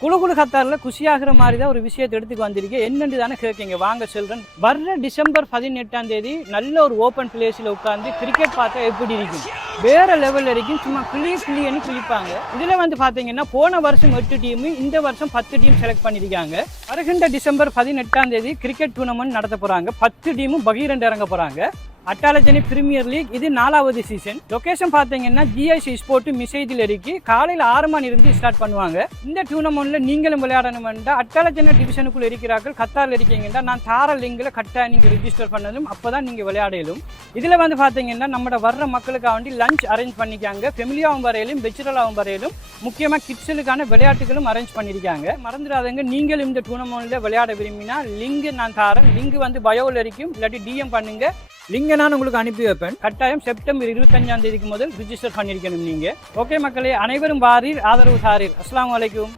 குழு குழு கத்தாரில் குஷியாகிற மாதிரி தான் ஒரு விஷயத்தை எடுத்துக்கு வந்திருக்கேன். என்னென்று தானே கேட்குங்க, வாங்க சொல்கிறேன். வர்ற டிசம்பர் 18 நல்ல ஒரு ஓப்பன் பிளேஸில் உட்காந்து கிரிக்கெட் பார்த்தா எப்படி இருக்கும், வேறு லெவலில் இருக்கும். சும்மா கிளின்னு கிழிப்பாங்க. இதில் வந்து பார்த்தீங்கன்னா போன வருஷம் 8 டீமு, இந்த வருஷம் 10 டீம் செலக்ட் பண்ணியிருக்காங்க. வருகின்ற டிசம்பர் 18 கிரிக்கெட் டூர்னமெண்ட் நடத்த போகிறாங்க. 10 டீமும் பகீரண்டு இறங்க போகிறாங்க. அட்டாலஜனி பிரீமியர் லீக் இது 4வது சீசன். லொகேஷன் பார்த்தீங்கன்னா ஜிஐசி ஸ்போர்ட் மிசைதில் இருக்கு. காலையில் 6 மணி இருந்து ஸ்டார்ட் பண்ணுவாங்க. இந்த டூர்னமெண்ட்ல நீங்களும் விளையாடணும்னா அட்டாலஜனி டிவிஷனுக்குள்ள இருக்கிறார்கள், கத்தாரில் இருக்கீங்கன்னா நான் தார லிங்கில் கட்டாயம் நீங்கள் ரிஜிஸ்டர் பண்ணதும் அப்போதான் நீங்கள் விளையாடலும். இதில் வந்து பார்த்தீங்கன்னா நம்ம வர்ற மக்களுக்காக வேண்டி லஞ்ச் அரேஞ்ச் பண்ணிக்காங்க. ஃபெமிலியாகவும் வரையிலும் பெச்சுரலாகவும் வரையிலும் முக்கியமாக கிட்ஸுக்கான விளையாட்டுகளும் அரேஞ்ச் பண்ணியிருக்காங்க. மறந்துடாதங்க, நீங்கள் இந்த டூர்னமெண்ட்ல விளையாட விரும்பினா லிங்க் நான் தாரேன். லிங்க் வந்து பயோவில் இருக்கும், இல்லாட்டி டிஎம் பண்ணுங்க. லிங்கை நான் உங்களுக்கு அனுப்பி வைப்பேன். கட்டாயம் செப்டம்பர் 25 முதல் ரிஜிஸ்டர் பண்ணியிருக்கணும் நீங்கள். ஓகே மக்களே, அனைவரும் வாரீர், ஆதரவு தாரீர். அஸ்ஸலாமு அலைக்கும்.